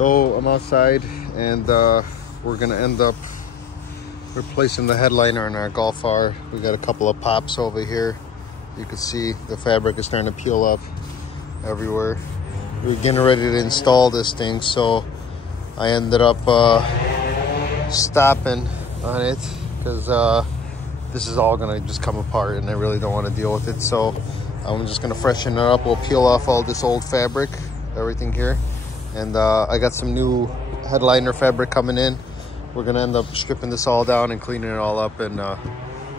So I'm outside and we're gonna end up replacing the headliner on our Golf R. We got a couple of pops over here. You can see the fabric is starting to peel up everywhere. We're getting ready to install this thing, so I ended up stopping on it because this is all gonna just come apart and I really don't want to deal with it. So I'm just gonna freshen it up. We'll peel off all this old fabric, everything here. And I got some new headliner fabric coming in. We're gonna end up stripping this all down and cleaning it all up, and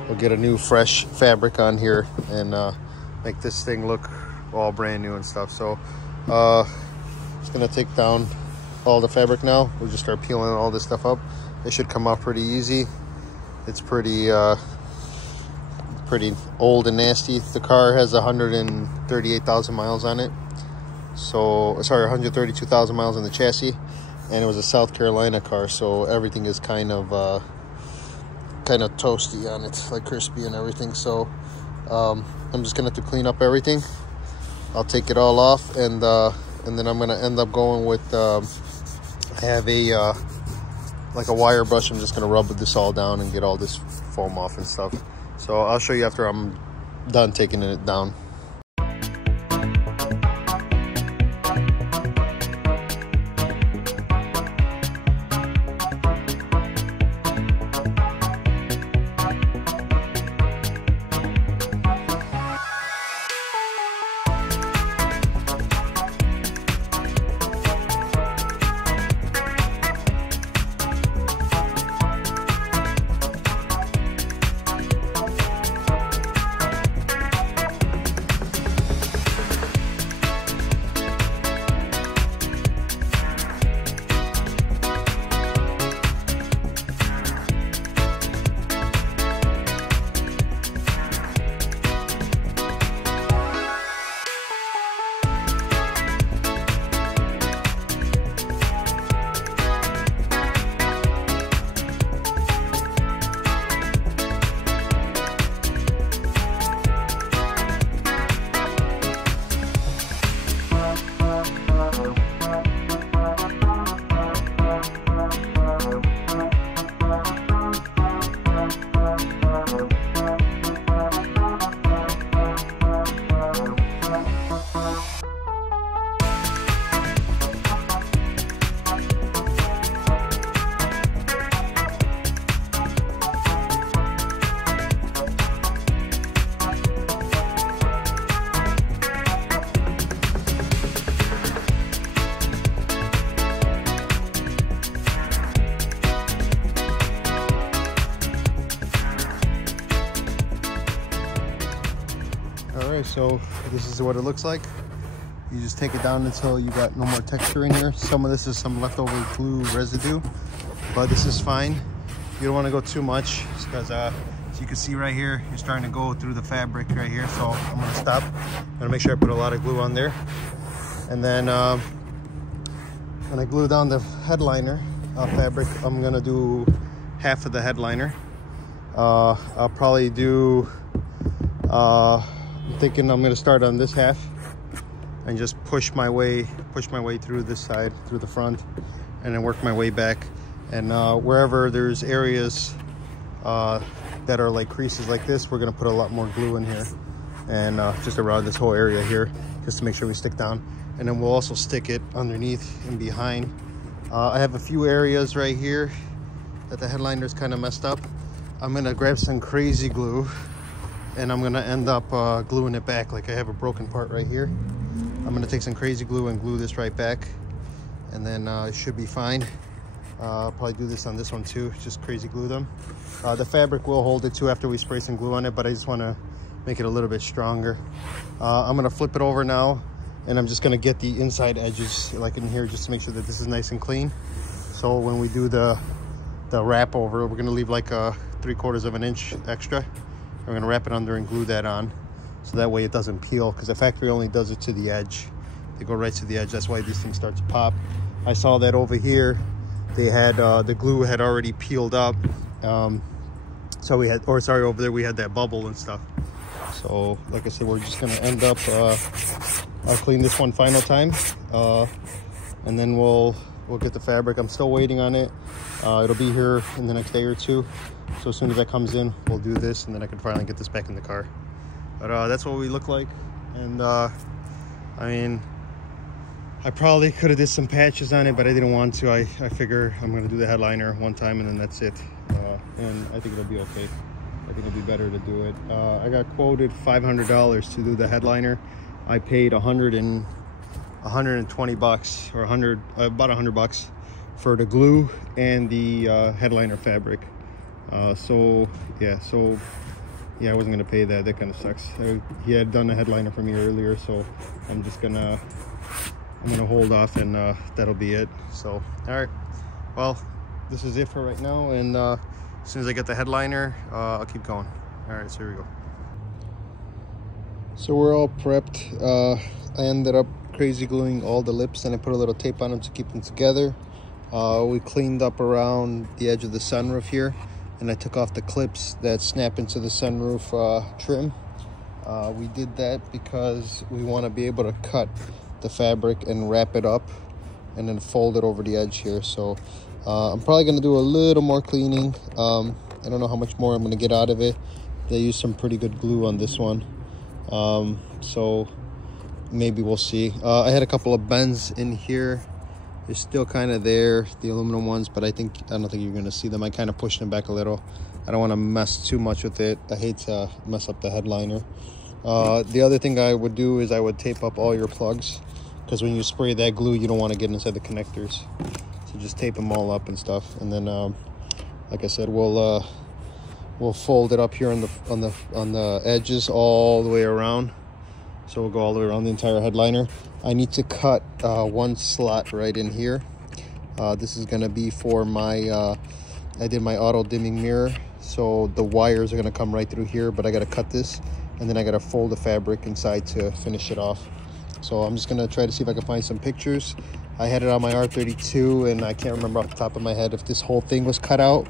we'll get a new fresh fabric on here and make this thing look all brand new and stuff. So just gonna take down all the fabric now. We'll just start peeling all this stuff up. It should come off pretty easy. It's pretty old and nasty. The car has 138,000 miles on it. So sorry, 132,000 miles on the chassis, and it was a South Carolina car, so everything is kind of toasty on it, like crispy and everything. So I'm just gonna have to clean up everything. I'll take it all off, and then I'm gonna end up going with I have a like a wire brush. I'm just gonna rub this all down and get all this foam off and stuff. So I'll show you after I'm done taking it down. Alright, so this is what it looks like. You just take it down until you got no more texture in here. Some of this is some leftover glue residue, but this is fine. You don't want to go too much because as you can see right here, you're starting to go through the fabric right here. So I'm going to stop. I'm going to make sure I put a lot of glue on there. And then when I glue down the headliner fabric, I'm going to do half of the headliner. I'll probably do I'm thinking I'm going to start on this half and just push my way through this side, through the front, and then work my way back. And wherever there's areas that are like creases like this, we're going to put a lot more glue in here, and just around this whole area here, just to make sure we stick down. And then we'll also stick it underneath and behind. I have a few areas right here that the headliner is kind of messed up. I'm going to grab some crazy glue, and I'm gonna end up gluing it back. Like I have a broken part right here. I'm gonna take some crazy glue and glue this right back, and then it should be fine. I'll probably do this on this one too, just crazy glue them. The fabric will hold it too after we spray some glue on it, but I just wanna make it a little bit stronger. I'm gonna flip it over now, and I'm just gonna get the inside edges like in here just to make sure that this is nice and clean. So when we do the wrap over, we're gonna leave like a 3/4 of an inch extra. We're gonna wrap it under and glue that on, so that way it doesn't peel, because the factory only does it to the edge. They go right to the edge. That's why these things start to pop. I saw that over here they had the glue had already peeled up, so we had, or sorry, over there we had that bubble and stuff. So like I said, we're just gonna end up I'll clean this one final time, and then we'll we'll get the fabric. I'm still waiting on it. It'll be here in the next day or two. So as soon as that comes in, we'll do this, and then I can finally get this back in the car. But that's what we look like. And I mean, I probably could have did some patches on it, but I didn't want to. I figure I'm gonna do the headliner one time and then that's it. And I think it'll be okay. I think it'll be better to do it. I got quoted $500 to do the headliner. I paid 120 bucks or about 100 bucks for the glue and the headliner fabric. So yeah, I wasn't gonna pay that. That kind of sucks. He had done a headliner for me earlier, so I'm gonna hold off, and that'll be it. So all right, well, this is it for right now, and as soon as I get the headliner, I'll keep going. All right, so here we go. So we're all prepped. I ended up crazy gluing all the lips, and I put a little tape on them to keep them together. We cleaned up around the edge of the sunroof here, and I took off the clips that snap into the sunroof trim. We did that because we want to be able to cut the fabric and wrap it up and then fold it over the edge here. So I'm probably going to do a little more cleaning. I don't know how much more I'm going to get out of it. They used some pretty good glue on this one, so maybe we'll see. I had a couple of bends in here. They're still kind of there, the aluminum ones, but I don't think you're going to see them. I kind of pushed them back a little. I don't want to mess too much with it. I hate to mess up the headliner. The other thing I would do is I would tape up all your plugs, because when you spray that glue, you don't want to get inside the connectors. So just tape them all up and stuff, and then like I said, we'll fold it up here on the edges all the way around. So we'll go all the way around the entire headliner. I need to cut one slot right in here. This is going to be for my I did my auto dimming mirror, so the wires are going to come right through here, but I got to cut this, and then I got to fold the fabric inside to finish it off. So I'm just going to try to see if I can find some pictures. I had it on my R32, and I can't remember off the top of my head if this whole thing was cut out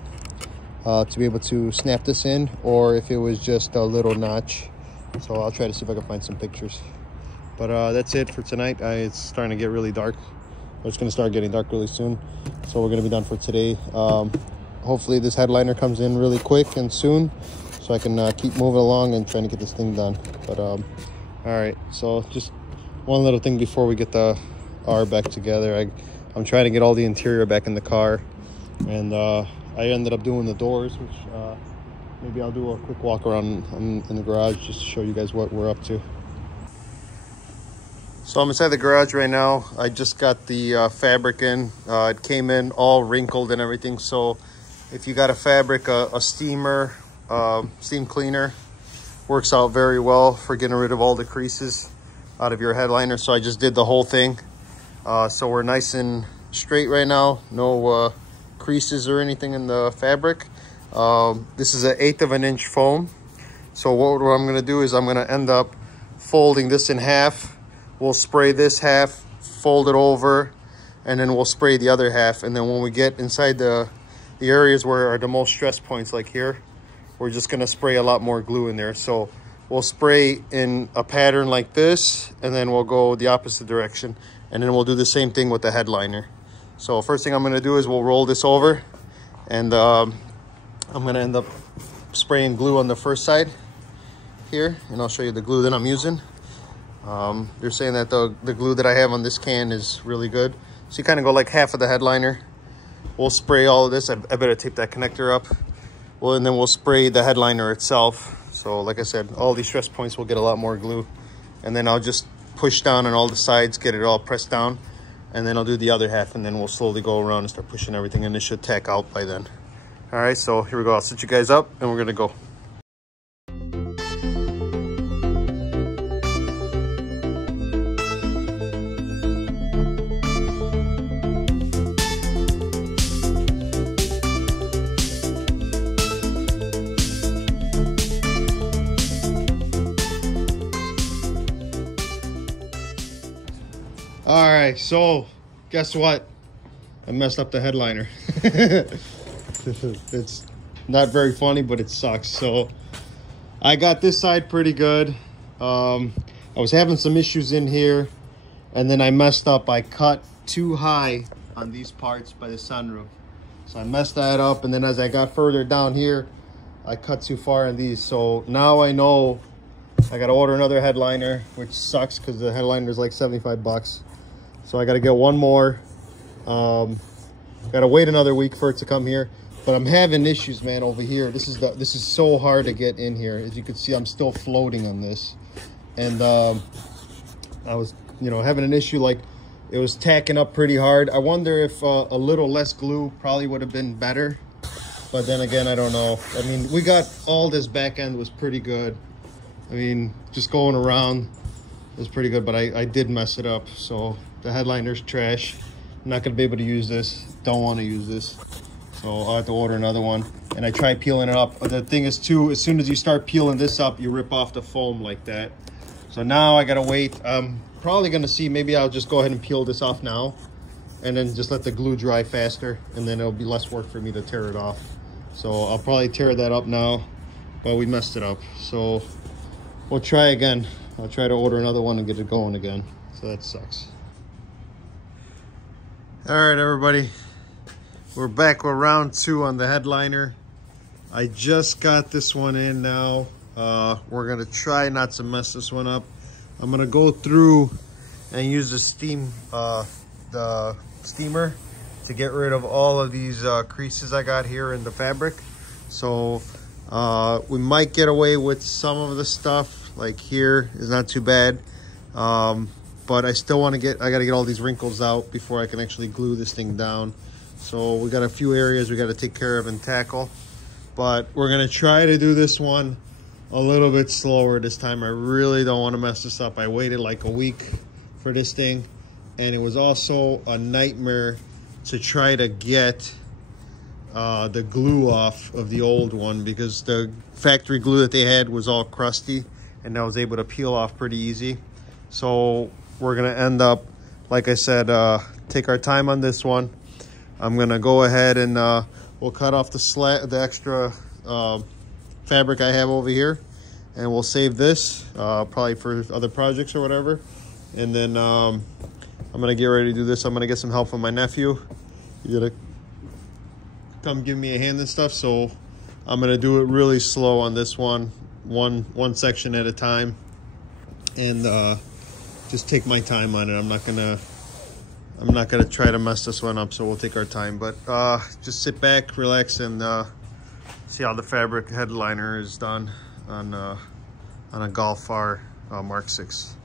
to be able to snap this in, or if it was just a little notch. So I'll try to see if I can find some pictures. But that's it for tonight. It's starting to get really dark. It's going to start getting dark really soon, so we're going to be done for today. Hopefully this headliner comes in really quick and soon, so I can keep moving along and trying to get this thing done. But all right, so just one little thing before we get the R back together. I'm trying to get all the interior back in the car, and I ended up doing the doors, which maybe I'll do a quick walk around in the garage just to show you guys what we're up to. So I'm inside the garage right now. I just got the fabric in. It came in all wrinkled and everything. So if you got a fabric, a steamer, steam cleaner works out very well for getting rid of all the creases out of your headliner. So I just did the whole thing. So we're nice and straight right now. No creases or anything in the fabric. This is an 1/8 of an inch foam. So what I'm going to do is I'm going to end up folding this in half. We'll spray this half, fold it over, and then we'll spray the other half. And then when we get inside the areas where are the most stress points, like here, we're just going to spray a lot more glue in there. So we'll spray in a pattern like this, and then we'll go the opposite direction, and then we'll do the same thing with the headliner. So first thing I'm going to do is we'll roll this over, and I'm going to end up spraying glue on the first side here, and I'll show you the glue that I'm using. They're saying that the glue that I have on this can is really good. So you kind of go like half of the headliner. We'll spray all of this. I better tape that connector up. Well, and then we'll spray the headliner itself. So like I said, all these stress points will get a lot more glue. And then I'll just push down on all the sides, get it all pressed down. And then I'll do the other half, and then we'll slowly go around and start pushing everything, and it should tack out by then. All right, so here we go. I'll set you guys up, and we're gonna go. All right, so guess what? I messed up the headliner. It's not very funny, but it sucks. So I got this side pretty good. I was having some issues in here, and then I messed up. I cut too high on these parts by the sunroof. So I messed that up, and then as I got further down here, I cut too far on these. So now I know I gotta order another headliner, which sucks because the headliner is like 75 bucks. So I gotta get one more. Gotta wait another week for it to come here. But I'm having issues, man, over here. This is so hard to get in here. As you can see, I'm still floating on this. And I was, having an issue, like it was tacking up pretty hard. I wonder if a little less glue probably would have been better. But then again, I don't know. I mean, we got all this back end was pretty good. I mean, just going around was pretty good, but I did mess it up. So the headliner's trash. I'm not gonna be able to use this. Don't want to use this. So I'll have to order another one. And I tried peeling it up. The thing is too, as soon as you start peeling this up, you rip off the foam like that. So now I gotta wait. I'm probably gonna see, maybe I'll just go ahead and peel this off now and then just let the glue dry faster, and then it'll be less work for me to tear it off. So I'll probably tear that up now, but we messed it up. So we'll try again. I'll try to order another one and get it going again. So that sucks. All right, everybody. We're back with round 2 on the headliner. I just got this one in now. We're gonna try not to mess this one up. I'm gonna go through and use the steamer to get rid of all of these creases I got here in the fabric. So we might get away with some of the stuff, like here is not too bad. But I still want to I gotta get all these wrinkles out before I can actually glue this thing down. So we got a few areas we got to take care of and tackle, but we're gonna try to do this one a little bit slower this time. I really don't want to mess this up. I waited like a week for this thing, and it was also a nightmare to try to get the glue off of the old one, because the factory glue that they had was all crusty, and I was able to peel off pretty easy. So we're gonna end up, like I said, take our time on this one. I'm gonna go ahead and we'll cut off the extra fabric I have over here, and we'll save this probably for other projects or whatever. And then I'm gonna get ready to do this. I'm gonna get some help from my nephew. He's gonna come give me a hand and stuff. So I'm gonna do it really slow on this one section at a time, and just take my time on it. I'm not gonna try to mess this one up, so we'll take our time. But just sit back, relax, and see how the fabric headliner is done on a Golf R Mark 6.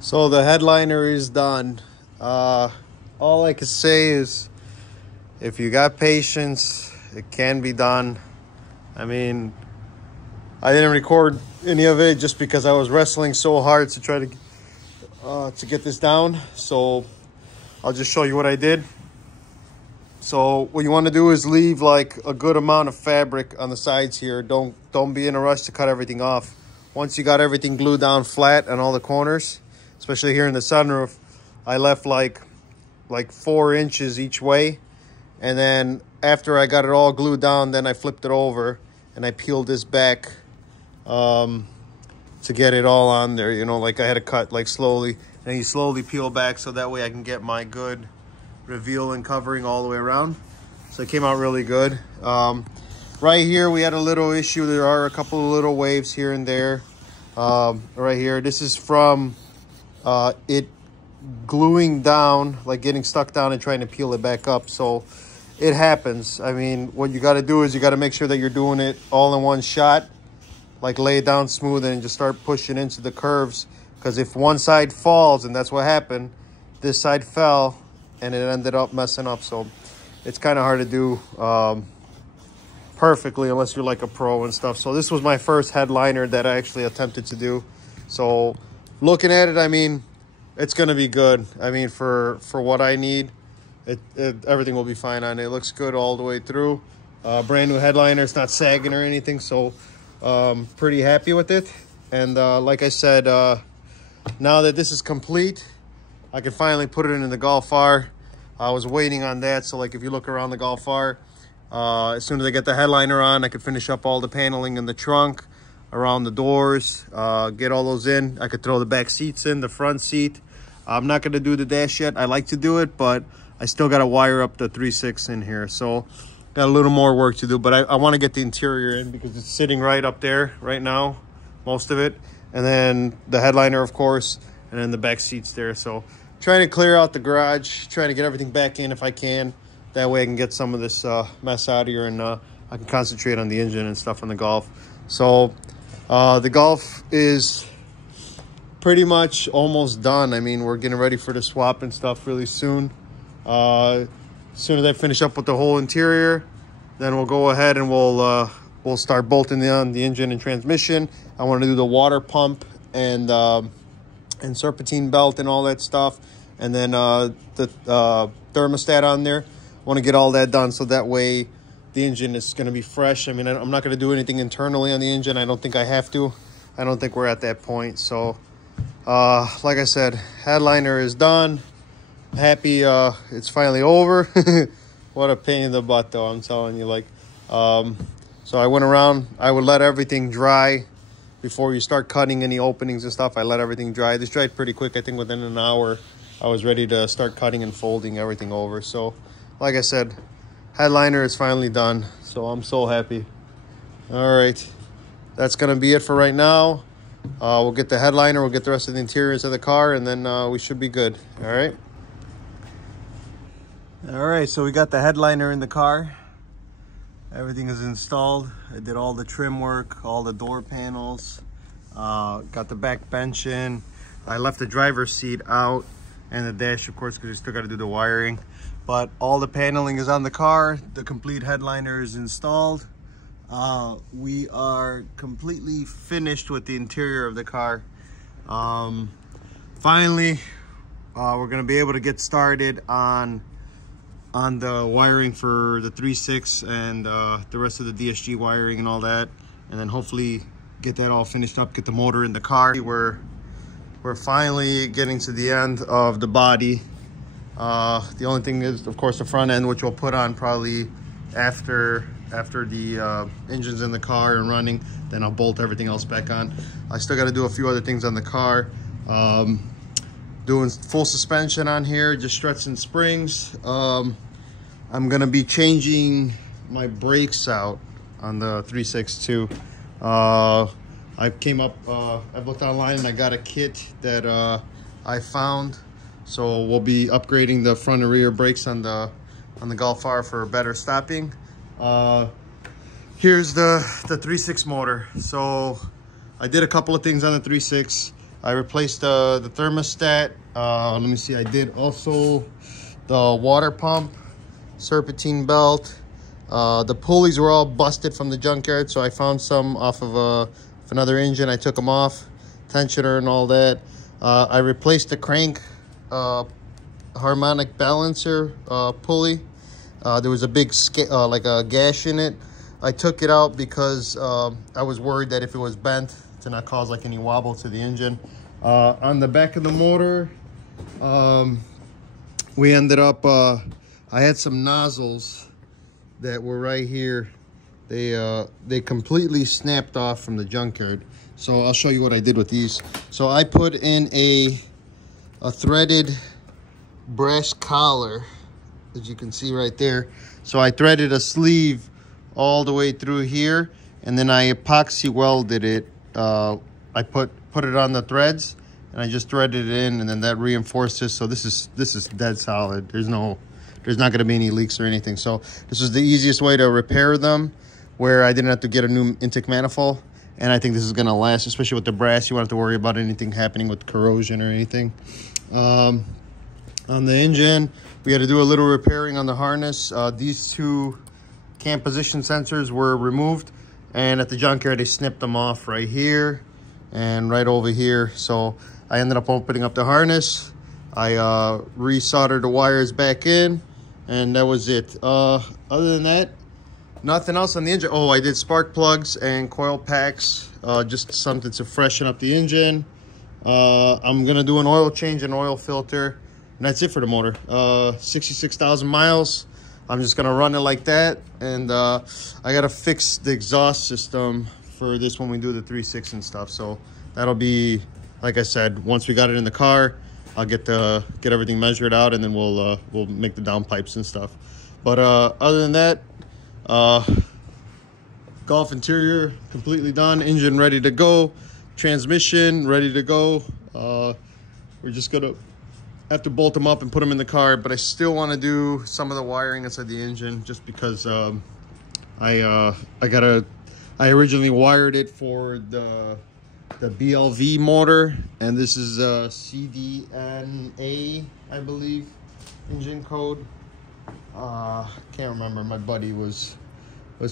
So the headliner is done. All I can say is, if you got patience, it can be done. I mean, I didn't record any of it just because I was wrestling so hard to try to get this down. So I'll just show you what I did. So what you want to do is leave like a good amount of fabric on the sides here. Don't be in a rush to cut everything off. Once you got everything glued down flat on all the corners, especially here in the sunroof, I left like 4 inches each way. And then after I got it all glued down, then I flipped it over and I peeled this back to get it all on there. You know, like I had to cut like slowly, and you slowly peel back so that way I can get my good reveal and covering all the way around. So it came out really good. Right here we had a little issue. There are a couple of little waves here and there. Right here, this is from it gluing down, like getting stuck down and trying to peel it back up. So it happens. I mean, what you got to do is you got to make sure that you're doing it all in one shot, like lay it down smooth and just start pushing into the curves, because if one side falls, and that's what happened, this side fell and it ended up messing up. So it's kind of hard to do perfectly unless you're like a pro and stuff. So this was my first headliner that I actually attempted to do. So looking at it, I mean, it's gonna be good. I mean, for what I need, everything will be fine on it. It looks good all the way through. Brand new headliner, it's not sagging or anything, so pretty happy with it. And like I said, now that this is complete, I can finally put it in the Golf R. I was waiting on that, so like if you look around the Golf R, as soon as I get the headliner on, I could finish up all the paneling in the trunk, around the doors, get all those in. I could throw the back seats in, the front seat. I'm not gonna do the dash yet. I like to do it, but I still gotta wire up the 36 in here. So got a little more work to do, but I wanna get the interior in because it's sitting right up there right now, most of it. And then the headliner, of course, and then the back seats there. So trying to clear out the garage, trying to get everything back in if I can. That way I can get some of this mess out of here, and I can concentrate on the engine and stuff on the Golf. So the Golf is pretty much almost done. I mean, we're getting ready for the swap and stuff really soon. As soon as I finish up with the whole interior, then we'll go ahead and we'll start bolting on the engine and transmission. I want to do the water pump and serpentine belt and all that stuff, and then the thermostat on there. I want to get all that done so that way the engine is going to be fresh. I mean, I'm not going to do anything internally on the engine. I don't think I have to. I don't think we're at that point. So like I said, headliner is done. Happy it's finally over. What a pain in the butt though, I'm telling you. Like so I went around, I would let everything dry before you start cutting any openings and stuff. I let everything dry. This dried pretty quick. I think within an hour I was ready to start cutting and folding everything over. So like I said, headliner is finally done, so I'm so happy. All right, that's gonna be it for right now. We'll get the headliner, we'll get the rest of the interiors of the car, and then we should be good. All right. All right, so we got the headliner in the car. Everything is installed. I did all the trim work, all the door panels, got the back bench in. I left the driver's seat out and the dash, of course, because we still got to do the wiring. But all the paneling is on the car. The complete headliner is installed. We are completely finished with the interior of the car. Finally, we're going to be able to get started on the wiring for the 36 and the rest of the DSG wiring and all that, and then hopefully get that all finished up, get the motor in the car. We're finally getting to the end of the body. The only thing is, of course, the front end, which we'll put on probably after the engine's in the car and running. Then I'll bolt everything else back on. I still got to do a few other things on the car. Doing full suspension on here, just struts and springs. I'm gonna be changing my brakes out on the 36 too. I've looked online and I got a kit that I found. So we'll be upgrading the front and rear brakes on the Golf R for better stopping. Here's the 36 motor. So I did a couple of things on the 36. I replaced the thermostat. Let me see, I did also the water pump, serpentine belt. The pulleys were all busted from the junkyard, so I found some off of another engine. I took them off, tensioner and all that. I replaced the crank harmonic balancer pulley. There was a big like a gash in it. I took it out because I was worried that if it was bent to not cause like any wobble to the engine. On the back of the motor, we ended up, I had some nozzles that were right here. They completely snapped off from the junkyard. So I'll show you what I did with these. So I put in a threaded brass collar, as you can see right there. So I threaded a sleeve all the way through here, and then I epoxy welded it. I put it on the threads, and I just threaded it in, and then that reinforced this. So this is dead solid. There's not going to be any leaks or anything. So this is the easiest way to repair them, where I didn't have to get a new intake manifold. and I think this is going to last, especially with the brass. You won't have to worry about anything happening with corrosion or anything. On the engine, we had to do a little repairing on the harness. These two cam position sensors were removed, and at the junkyard they snipped them off right here and right over here. So I ended up opening up the harness. I resoldered the wires back in, and that was it. Other than that, nothing else on the engine. Oh, I did spark plugs and coil packs, just something to freshen up the engine. I'm gonna do an oil change and oil filter, and that's it for the motor. 66,000 miles. I'm just gonna run it like that, and I gotta fix the exhaust system for this when we do the 36 and stuff. So that'll be, like I said, once we got it in the car, I'll get everything measured out, and then we'll make the downpipes and stuff. But other than that, Golf interior completely done, engine ready to go, transmission ready to go. We're just gonna have to bolt them up and put them in the car, but I still want to do some of the wiring inside the engine, just because I originally wired it for the BLV motor, and this is CDNA, I believe, engine code. Can't remember. My buddy was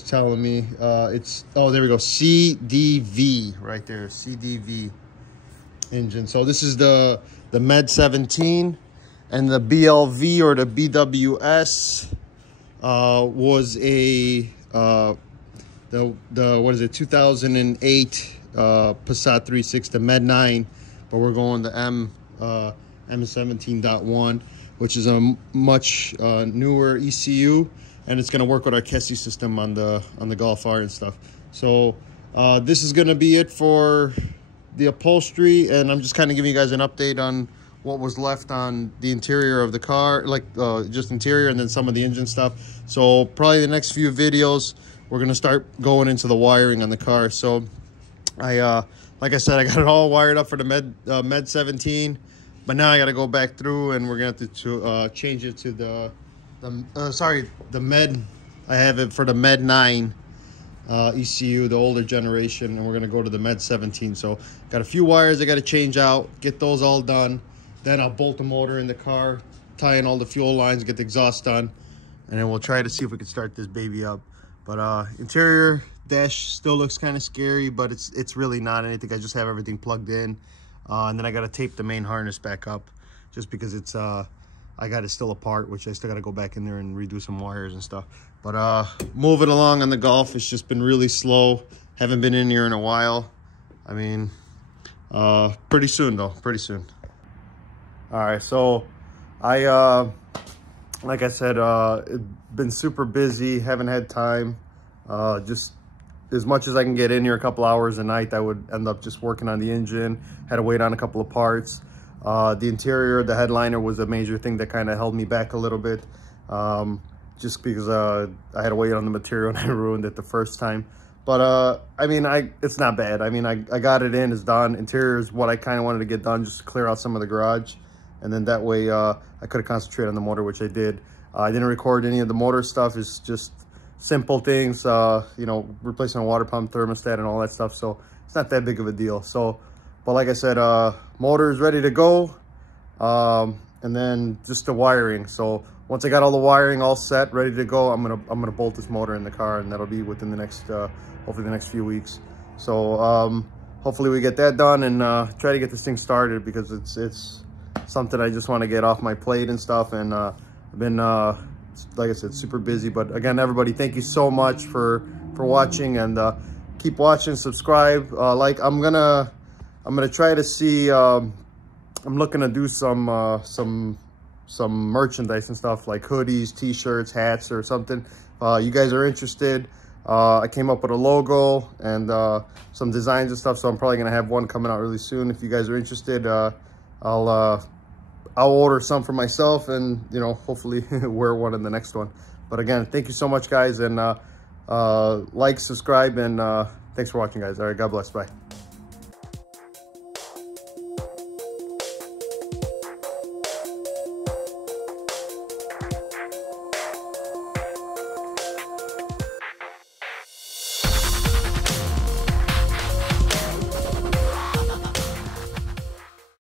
telling me it's, oh, there we go, CDV right there, CDV engine. So this is the Med 17, and the BLV or the BWS was a the what is it, 2008 Passat 36, the Med 9, but we're going to M17.1, which is a much newer ECU, and it's going to work with our Kessie system on the Golf R and stuff. So this is going to be it for the upholstery, and I'm just kind of giving you guys an update on what was left on the interior of the car, like just interior, and then some of the engine stuff. So probably the next few videos we're going to start going into the wiring on the car. So I like I said, I got it all wired up for the Med 17, but now I got to go back through, and we're going to have to change it to the Med. I have it for the Med 9 ECU, the older generation, and we're going to go to the Med 17. So got a few wires I got to change out, get those all done. Then I'll bolt the motor in the car, tie in all the fuel lines, get the exhaust done, and then we'll try to see if we can start this baby up. But interior dash still looks kind of scary, but it's really not anything. I just have everything plugged in, and then I got to tape the main harness back up, just because it's I got it still apart, which I still got to go back in there and redo some wires and stuff. But moving along on the Golf, it's just been really slow. Haven't been in here in a while. I mean, pretty soon though, pretty soon. All right, so I like I said, been super busy, haven't had time. Just as much as I can get in here, a couple hours a night, I would end up just working on the engine. Had to wait on a couple of parts. The interior, the headliner was a major thing that kind of held me back a little bit, just because I had to wait on the material and I ruined it the first time. But I mean, it's not bad. I mean, I got it in, it's done. Interior is what I kind of wanted to get done, just to clear out some of the garage, and then that way I could have concentrated on the motor, which I did. I didn't record any of the motor stuff. It's just simple things, you know, replacing a water pump, thermostat, and all that stuff. So it's not that big of a deal. So, but like I said, motor is ready to go, and then just the wiring. So once I got all the wiring all set, ready to go, I'm gonna bolt this motor in the car, and that'll be within the next, hopefully the next few weeks. So hopefully we get that done, and try to get this thing started, because it's something I just want to get off my plate and stuff. And I've been, like I said, super busy. But again, everybody, thank you so much for watching, and keep watching, subscribe, like. I'm gonna try to see, I'm looking to do some merchandise and stuff, like hoodies, t-shirts, hats, or something. You guys are interested, I came up with a logo and some designs and stuff, so I'm probably gonna have one coming out really soon. If you guys are interested, I'll order some for myself, and you know, hopefully wear one in the next one. But again, thank you so much, guys, and like, subscribe, and thanks for watching, guys. All right, God bless. Bye.